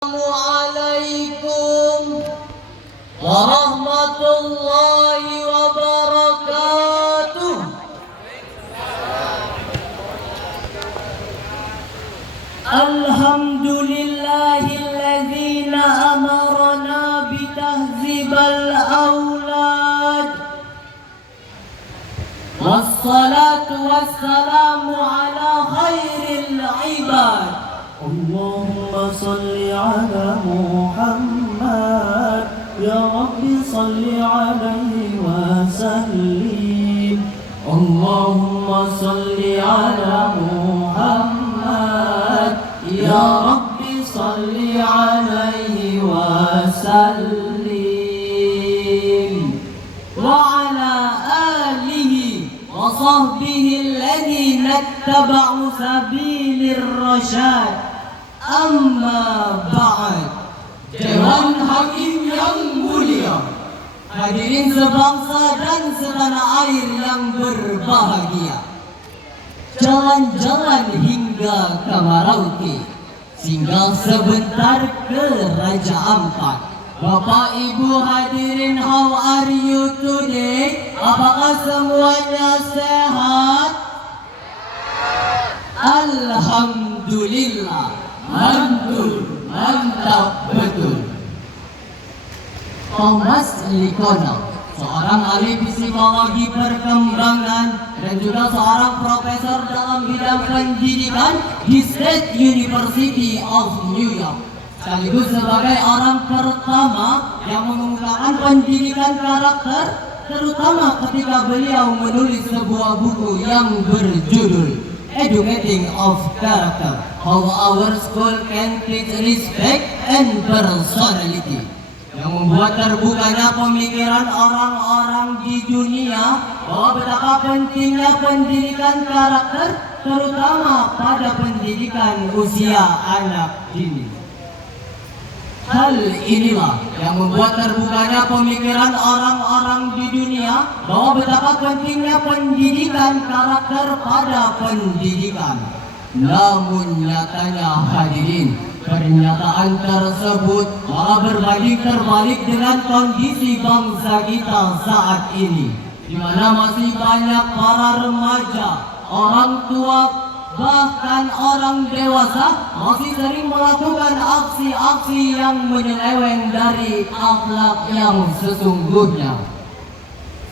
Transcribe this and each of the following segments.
Assalamualaikum warahmatullahi wabarakatuh. Alhamdulillahilladzi amarna bitahzibil aulad. Wassalatu wassalamu ala khairil ibad. Allahumma salli ala Muhammad, ya Rabbi salli alaihi wa sallim. Allahumma salli ala Muhammad, ya Rabbi salli alaihi wa sallim. Wa ala alihi wa sahbihi alladhina ittaba'u sabilir rasyad. Amma ba'd. Dewan Hakim yang mulia, hadirin sebangsa dan setanah air yang berbahagia, jalan-jalan hingga ke Merauke, singgah sebentar ke Raja Ampat. Bapak Ibu hadirin, how are you today? Apakah semuanya sehat? Alhamdulillah. Mantul, mantap betul. Thomas Likono, seorang ahli psikologi perkembangan dan juga seorang profesor dalam bidang pendidikan di State University of New York, sekaligus sebagai orang pertama yang mengungkapkan pendidikan karakter, terutama ketika beliau menulis sebuah buku yang berjudul Educating of Character, How Our School Can Teach Respect and Personality, yang membuat terbukanya pemikiran orang-orang di dunia bahwa betapa pentingnya pendidikan karakter, terutama pada pendidikan usia anak dini. Hal inilah yang membuat terbukanya pemikiran orang-orang di dunia bahwa betapa pentingnya pendidikan karakter pada pendidikan. Namun nyatanya hadirin, pernyataan tersebut malah berbanding terbalik dengan kondisi bangsa kita saat ini, di mana masih banyak para remaja, orang tua, bahkan orang dewasa masih sering melakukan aksi-aksi yang menyeleweng dari akhlak yang sesungguhnya.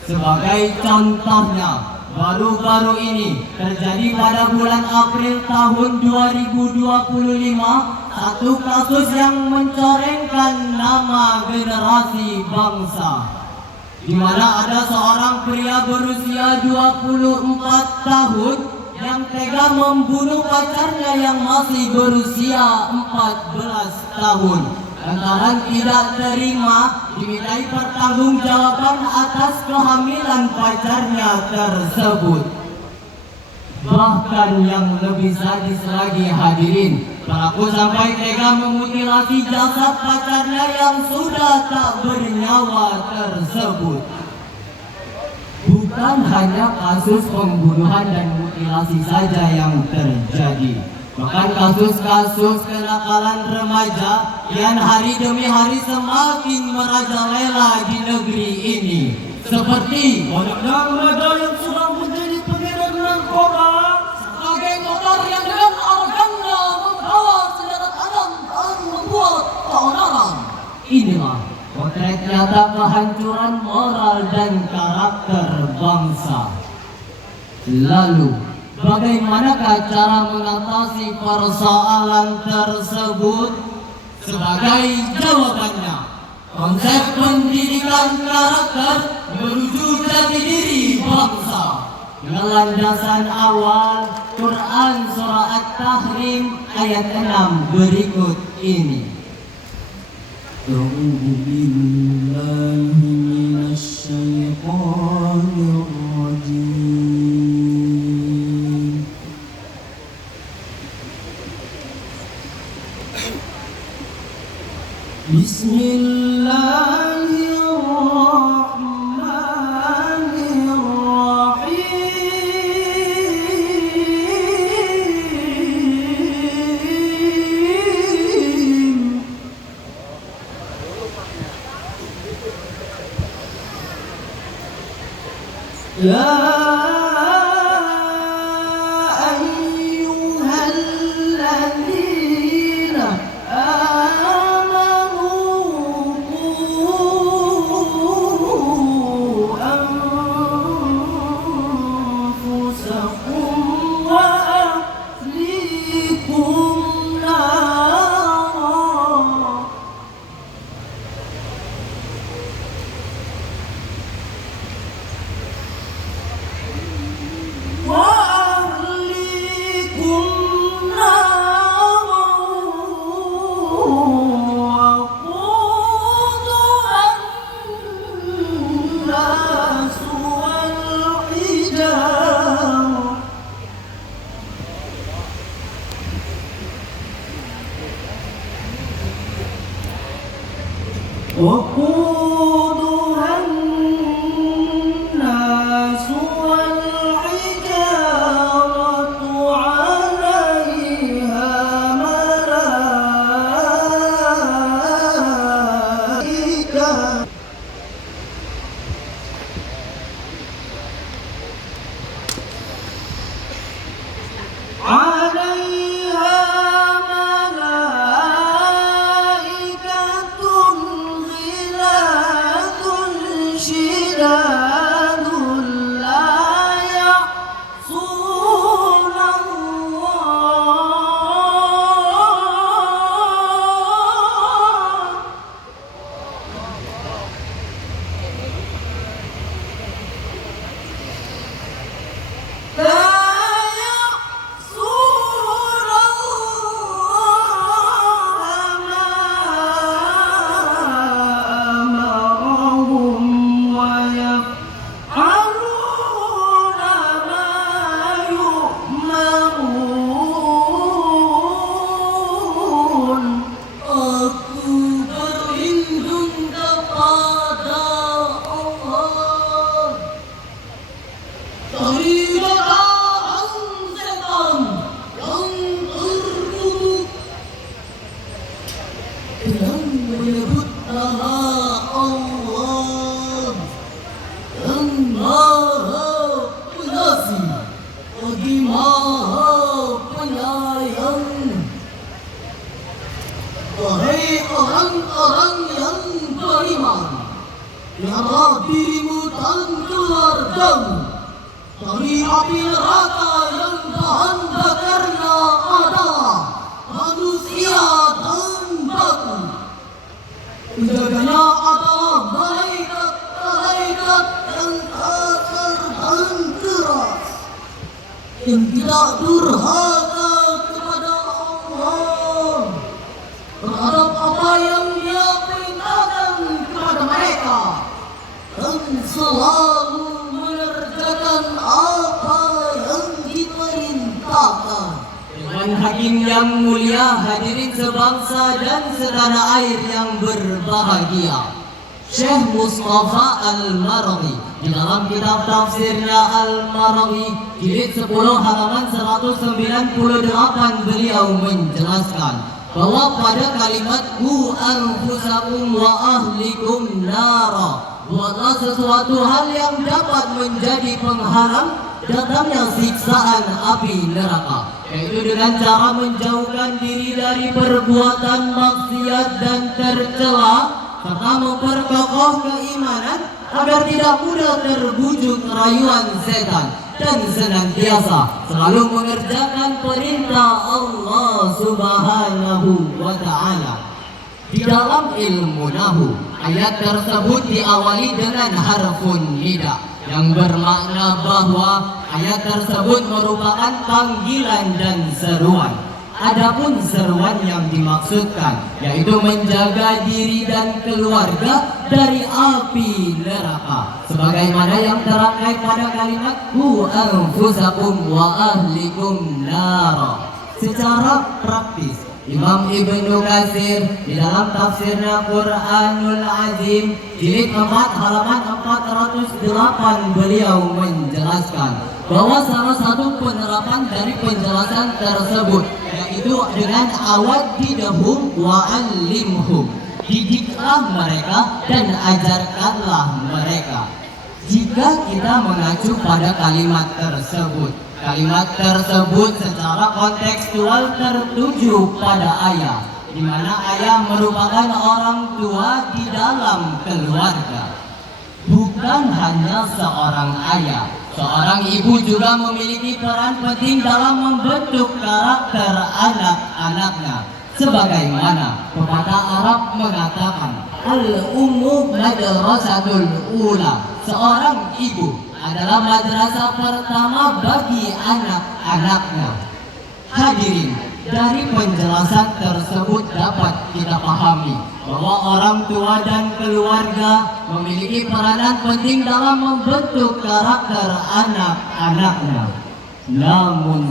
Sebagai contohnya, baru-baru ini terjadi pada bulan April tahun 2025 satu kasus yang mencorengkan nama generasi bangsa, di mana ada seorang pria berusia 24 tahun yang tega membunuh pacarnya yang masih berusia 14 tahun lantaran tidak terima dimintai pertanggungjawaban atas kehamilan pacarnya tersebut. Bahkan yang lebih sadis lagi hadirin, pelaku sampai tega memutilasi jasad pacarnya yang sudah tak bernyawa tersebut. Bukan hanya kasus pembunuhan dan mutilasi saja yang terjadi, bahkan kasus-kasus kenakalan remaja kian hari demi hari semakin merajalela di negeri ini. Seperti banyaknya remaja yang sudah menjadi pengedar narkoba, sebagai motor yang dengan arogannya membawa senjata tajam dan membuat keonaran. Inilah potret nyata kehancuran moral dan karakter bangsa. Lalu, bagaimanakah cara mengatasi persoalan tersebut? Sebagai jawabannya, konsep pendidikan karakter menuju jati diri bangsa dengan landasan awal Quran Surah At-Tahrim ayat 6 berikut ini. A'udzu billahi minasy syaithanir rajim. Bismillahirrahmanirrahim. يا أيها الذين آمنوا قوا أنفسكم وأهليكم نارا وقودها الناس والحجارة وقودها الناس والحجارة عليها ملائكة غلاظ شداد لا يعصون الله Aku berlindung kepada Allah dari godaan setan yang terkutuk dengan menyebut nama Allah yang Maha Pengasih lagi Maha Penyayang. Wahai orang-orang yang beriman, biarlah dirimu dan keluargamu dari api neraka yang bahan bakarnya adalah manusia dan batu. Penjaganya adalah malaikat-malaikat yang kasar dan keras, yang tidak durhaka kepada Allah terhadap apa yang Dia perintahkan kepada mereka, dan selalu mengerjakan apa yang diperintahkan. Dewan Hakim yang mulia, hadirin sebangsa dan setanah air yang berbahagia, Syekh Mustafa Al-Marawi di dalam kitab tafsirnya Al-Marawi jilid 10 halaman 198 beliau menjelaskan bahwa pada kalimat ku anfusakum wa ahlikum nara, buatlah sesuatu hal yang dapat menjadi penghalang datangnya siksaan api neraka, yaitu dengan cara menjauhkan diri dari perbuatan maksiat dan tercela serta memperkokoh keimanan agar tidak mudah terbujuk rayuan setan dan senantiasa selalu mengerjakan perintah Allah Subhanahu wa Ta'ala. Di dalam ilmu nahu, ayat tersebut diawali dengan harfun nida yang bermakna bahwa ayat tersebut merupakan panggilan dan seruan. Adapun seruan yang dimaksudkan yaitu menjaga diri dan keluarga dari api neraka, sebagaimana yang terangkai pada kalimat ku anfusakum wa ahlikum nara. Secara praktis, Imam Ibnu Katsir di dalam tafsirnya Quranul Azim jilid 4 halaman 408 beliau menjelaskan bahwa salah satu penerapan dari penjelasan tersebut yaitu dengan awaddidhum wa allimhum, didiklah mereka dan ajarkanlah mereka. Jika kita mengacu pada kalimat tersebut secara kontekstual tertuju pada ayah, di mana ayah merupakan orang tua di dalam keluarga. Bukan hanya seorang ayah, seorang ibu juga memiliki peran penting dalam membentuk karakter anak-anaknya. Sebagaimana pepatah Arab mengatakan, al-ummu madrasatul ula. Seorang ibu adalah madrasah pertama bagi anak-anaknya. Hadirin, dari penjelasan tersebut dapat kita pahami bahwa orang tua dan keluarga memiliki peranan penting dalam membentuk karakter anak-anaknya. Namun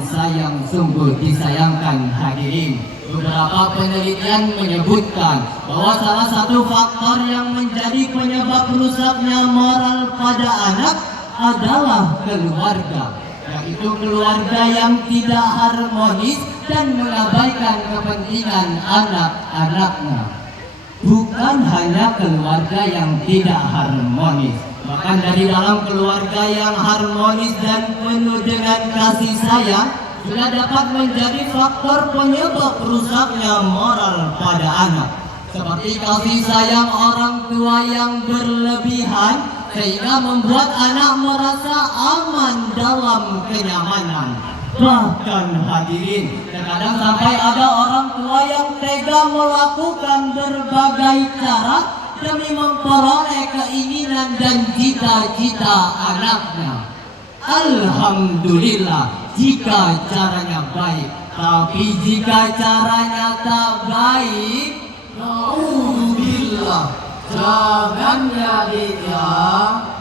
sungguh disayangkan hadirin, beberapa penelitian menyebutkan bahwa salah satu faktor yang menjadi penyebab rusaknya moral pada anak adalah keluarga, yaitu keluarga yang tidak harmonis dan mengabaikan kepentingan anak-anaknya. Bukan hanya keluarga yang tidak harmonis, bahkan dari dalam keluarga yang harmonis dan penuh dengan kasih sayang juga dapat menjadi faktor penyebab rusaknya moral pada anak, seperti kasih sayang orang tua yang berlebihan sehingga membuat anak merasa aman dalam kenyamanan. Bahkan hadirin, terkadang sampai ada orang tua yang tega melakukan berbagai cara demi memperoleh keinginan dan cita-cita anaknya. Alhamdulillah jika caranya baik, tapi jika caranya tak baik, naudzubillah, jangan jadi ya.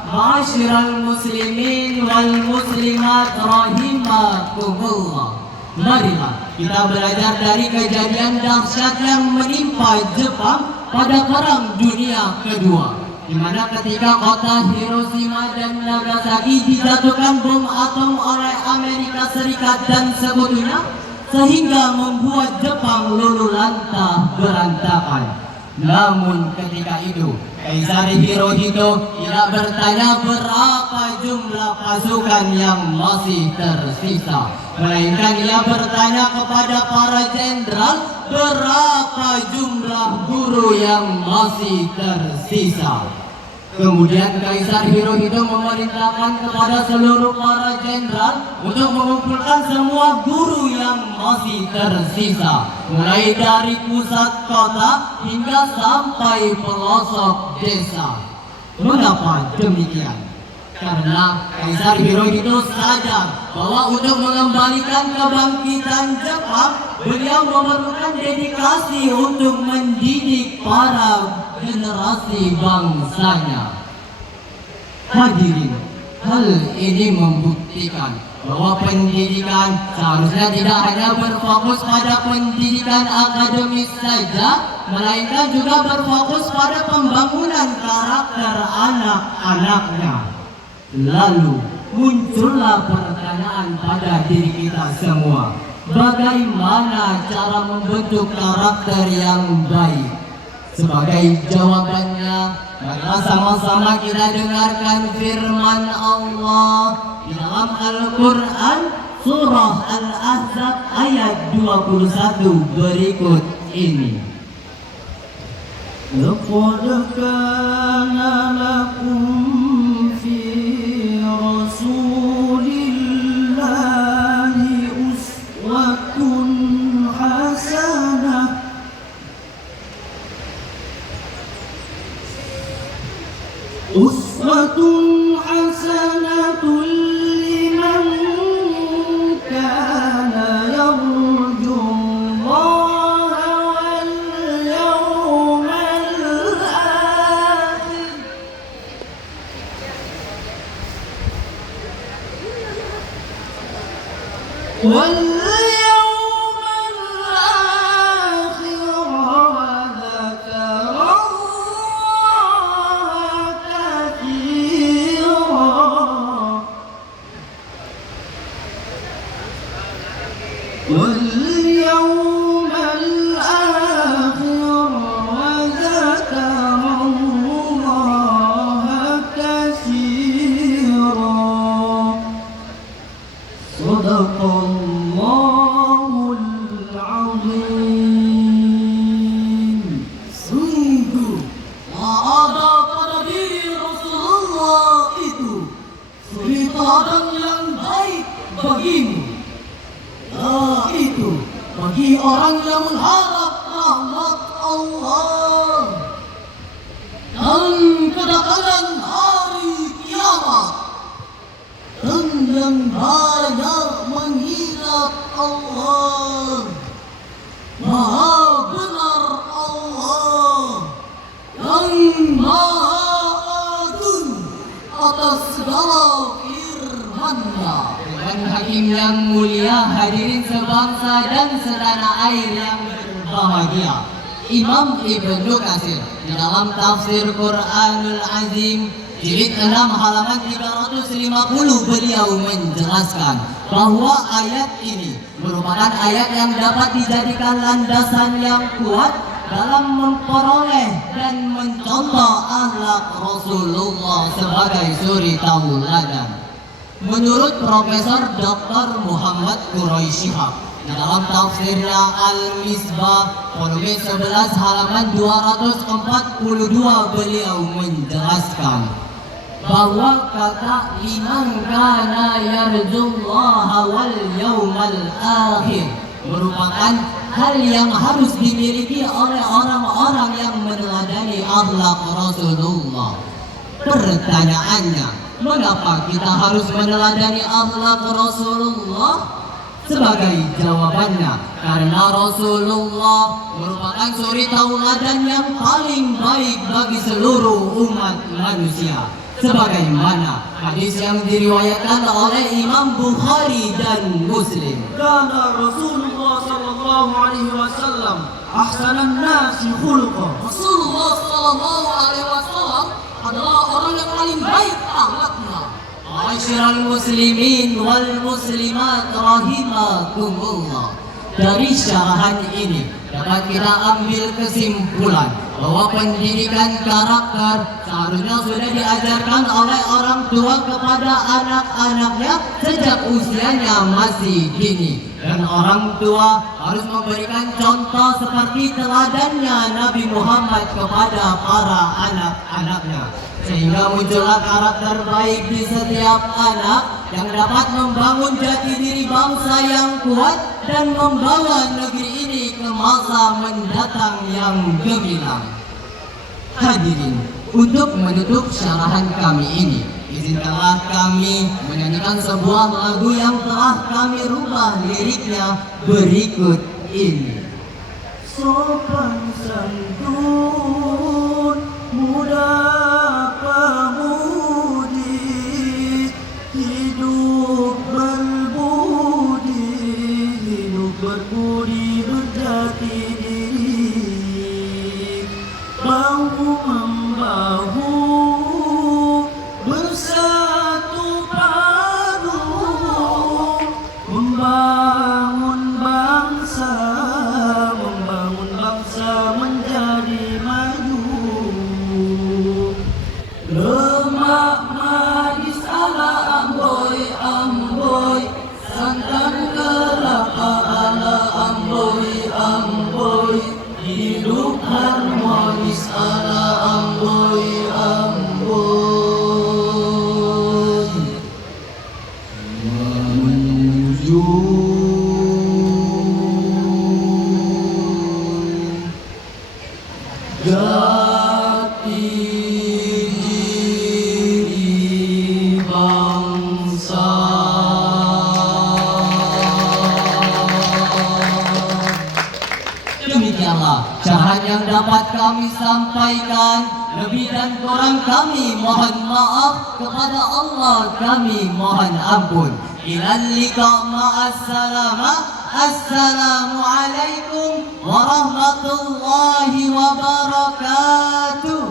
Ma'asyiral muslimin wal muslimat rahimakumullah. Marilah kita belajar dari kejadian dahsyat yang menimpa Jepang pada Perang Dunia Kedua, di mana ketika kota Hiroshima dan Nagasaki dijatuhkan bom atom oleh Amerika Serikat dan sekutunya, sehingga membuat Jepang luluh lantah berantakan. Namun ketika itu Kaisar Hirohito tidak bertanya berapa jumlah pasukan yang masih tersisa, melainkan ia bertanya kepada para jenderal berapa jumlah guru yang masih tersisa. Kemudian Kaisar Hirohito memerintahkan kepada seluruh para jenderal untuk mengumpulkan semua guru yang masih tersisa, mulai dari pusat kota hingga sampai pelosok desa. Mengapa demikian? Karena Kaisar Hirohito sadar bahwa untuk mengembalikan kebangkitan Jepang, beliau memerlukan dedikasi untuk mendidik para generasi bangsanya. Hadirin, hal ini membuktikan bahwa pendidikan seharusnya tidak hanya berfokus pada pendidikan akademis saja, melainkan juga berfokus pada pembangunan karakter anak-anaknya. Lalu muncullah pertanyaan pada diri kita semua, bagaimana cara membentuk karakter yang baik? Sebagai jawabannya, marilah sama-sama kita dengarkan firman Allah di dalam Al-Quran surah Al-Ahzab ayat 21 berikut ini. Laqad kana lakum fi Rasulillahi uswatun hasanah. Uswatun hasanatun liman kana yarjullaha wal yawmal akhir. Wal yawmal akhir wa dzakara Allah katsira. orang yang mengharap rahmat Allah dan kedatangan hari kiamat, dan yang banyak mengingat Allah, Maha benar Allah yang Maha Agung atas segala firman-Nya. Tuhan Hakim yang mulia, hadirin sebangsa dan setanah air yang berbahagia. Imam Ibnu Katsir di dalam tafsir Quranul Azim jilid 6 halaman 350 beliau menjelaskan bahwa ayat ini merupakan ayat yang dapat dijadikan landasan yang kuat dalam memperoleh dan mencontoh akhlak Rasulullah sebagai suri tauladan. Menurut Profesor Dr. Muhammad Quraisy Shihab dalam tafsirnya Al-Misbah volume 11 halaman 242 beliau menjelaskan bahwa kata liman kana yarjullaha wal yawmal akhir merupakan hal yang harus dimiliki oleh orang-orang yang meneladani akhlak Rasulullah. Pertanyaannya, mengapa kita harus meneladani akhlak Rasulullah? Sebagai jawabannya, karena Rasulullah merupakan suri tauladan yang paling baik bagi seluruh umat manusia. Sebagaimana hadis yang diriwayatkan oleh Imam Bukhari dan Muslim. Kana Rasulullah sallallahu alaihi wasallam ahsanan nasi khuluqan. Rasulullah sallallahu alaihi wasallam adalah orang yang paling baik akhlaknya. Ma'asyiral muslimin wal muslimat rahimakumullah. Dari syarahan ini dapat kita ambil kesimpulan bahwa pendidikan karakter seharusnya sudah diajarkan oleh orang tua kepada anak-anaknya sejak usianya masih dini, dan orang tua harus memberikan contoh seperti teladannya Nabi Muhammad kepada para anak-anaknya, sehingga muncullah karakter baik di setiap anak yang dapat membangun jati diri bangsa yang kuat dan membawa negeri ini ke masa mendatang yang gemilang. Hadirin, untuk menutup syarahan kami ini, izinkanlah kami menyanyikan sebuah lagu yang telah kami rubah liriknya berikut ini. Sopan santun muda pemudi, hidup berbudi berjati diri, bahu membahu bersatu padu, membangun bangsa menjadi maju. Lemak manis ala amboi amboi, santan kelapa ala amboi amboi, hidup harmonis ala amboi amboi. Menuju jati diri bangsa. Demikianlah syarahan yang dapat kami sampaikan. Lebih dan kurang kami mohon maaf, kepada Allah kami mohon ampun. Ilal liqa ma'assalamah. Assalamualaikum warahmatullahi wabarakatuh.